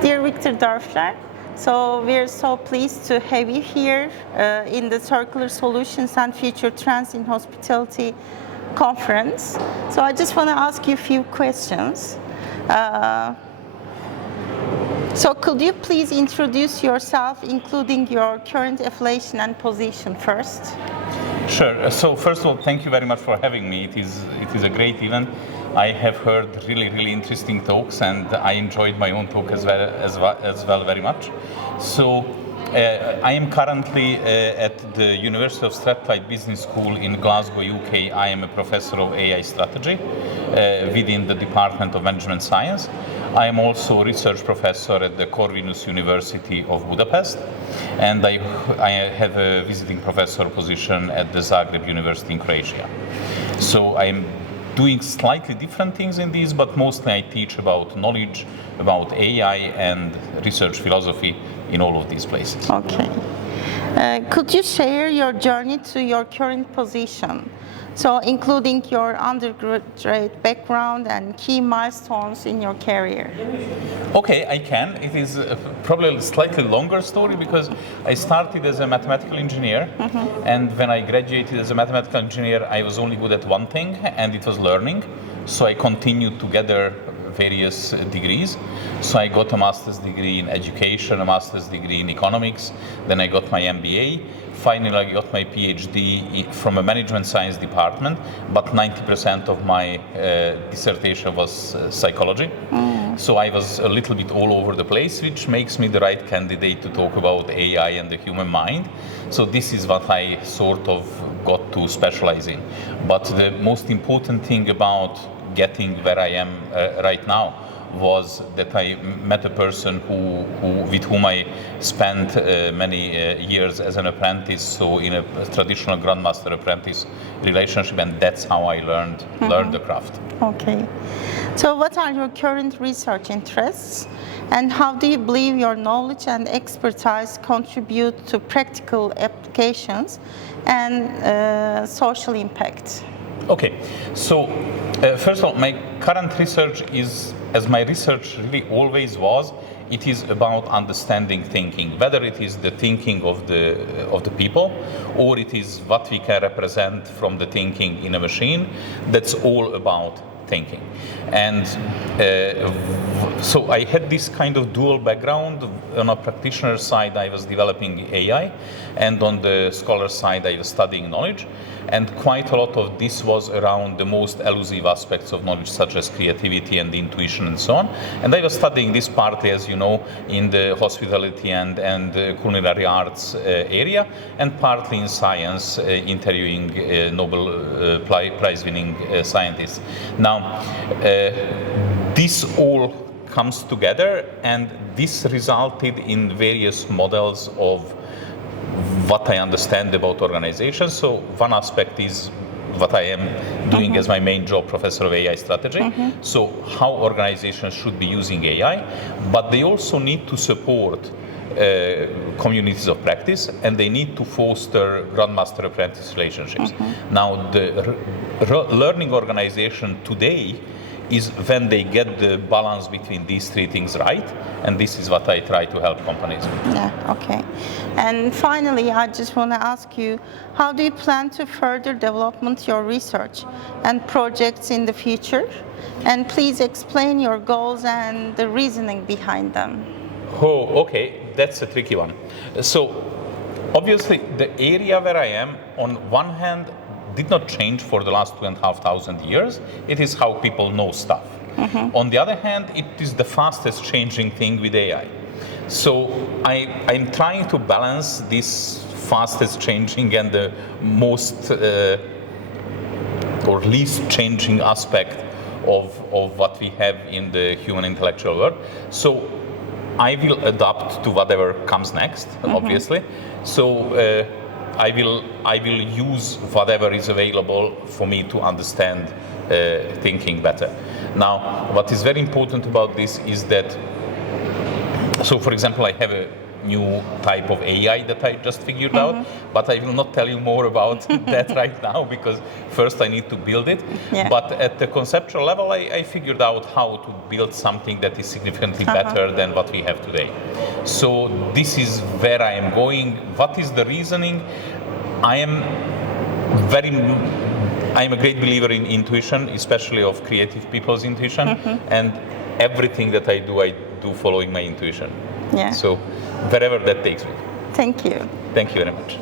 Dear Victor DÖRFLER, so we're so pleased to have you here in the Circular Solutions and Future Trends in Hospitality conference. So I just want to ask you a few questions. So could you please introduce yourself, including your current affiliation and position first? Sure. So first of all, thank you very much for having me. It is a great event. I have heard really interesting talks, and I enjoyed my own talk as well very much. So I am currently at the University of Strathclyde Business School in Glasgow, UK. I am a professor of AI strategy within the Department of Management Science. I am also a research professor at the Corvinus University of Budapest, and I have a visiting professor position at the Zagreb University in Croatia. So I am doing slightly different things in these, but mostly I teach about knowledge, about AI and research philosophy in all of these places. Okay. Could you share your journey to your current position? So including your undergraduate background and key milestones in your career. Okay, I can. It is probably a slightly longer story because I started as a mathematical engineer, and when I graduated as a mathematical engineer, I was only good at one thing, and it was learning. So I continued to gather various degrees. So I got a master's degree in education, a master's degree in economics, then I got my MBA. Finally, I got my PhD from a management science department, but 90% of my dissertation was psychology. So I was a little bit all over the place, which makes me the right candidate to talk about AI and the human mind. So this is what I sort of got to specialize in. But the most important thing about getting where I am right now was that I met a person with whom I spent many years as an apprentice, so in a traditional grandmaster apprentice relationship, and that's how I learned the craft. Okay. So what are your current research interests, and how do you believe your knowledge and expertise contribute to practical applications and social impact? Okay, so first of all, my current research is, as my research really always was, it is about understanding thinking, whether it is the thinking of the people, or it is what we can represent from the thinking in a machine. That's all about thinking. And so I had this kind of dual background. On a practitioner side, I was developing AI, and on the scholar side, I was studying knowledge. And quite a lot of this was around the most elusive aspects of knowledge, such as creativity and intuition and so on. And I was studying this partly, as you know, in the hospitality and culinary arts area, and partly in science, interviewing Nobel Prize-winning scientists. Now, this all comes together, and this resulted in various models of what I understand about organizations. So one aspect is what I am doing as my main job, professor of AI strategy. So how organizations should be using AI, but they also need to support communities of practice, and they need to foster grandmaster apprentice relationships. Now, the learning organization today is when they get the balance between these three things right, and this is what I try to help companies with. Yeah, okay. And finally, I just want to ask you, how do you plan to further development your research and projects in the future? And please explain your goals and the reasoning behind them. Oh, okay, that's a tricky one. So, obviously, the area where I am, on one hand, did not change for the last 2,500 years. It is how people know stuff. On the other hand, it is the fastest changing thing with AI. So I'm trying to balance this fastest changing and the most or least changing aspect of what we have in the human intellectual world. So I will adapt to whatever comes next, obviously. So I will use whatever is available for me to understand thinking better. Now, what is very important about this is that, so for example, I have a new type of AI that I just figured out, but I will not tell you more about that right now because first I need to build it. Yeah. But at the conceptual level, I figured out how to build something that is significantly better than what we have today. So this is where I am going. What is the reasoning? I'm a great believer in intuition, especially of creative people's intuition, and everything that I do following my intuition. Yeah. So wherever that takes me. Thank you. Thank you very much.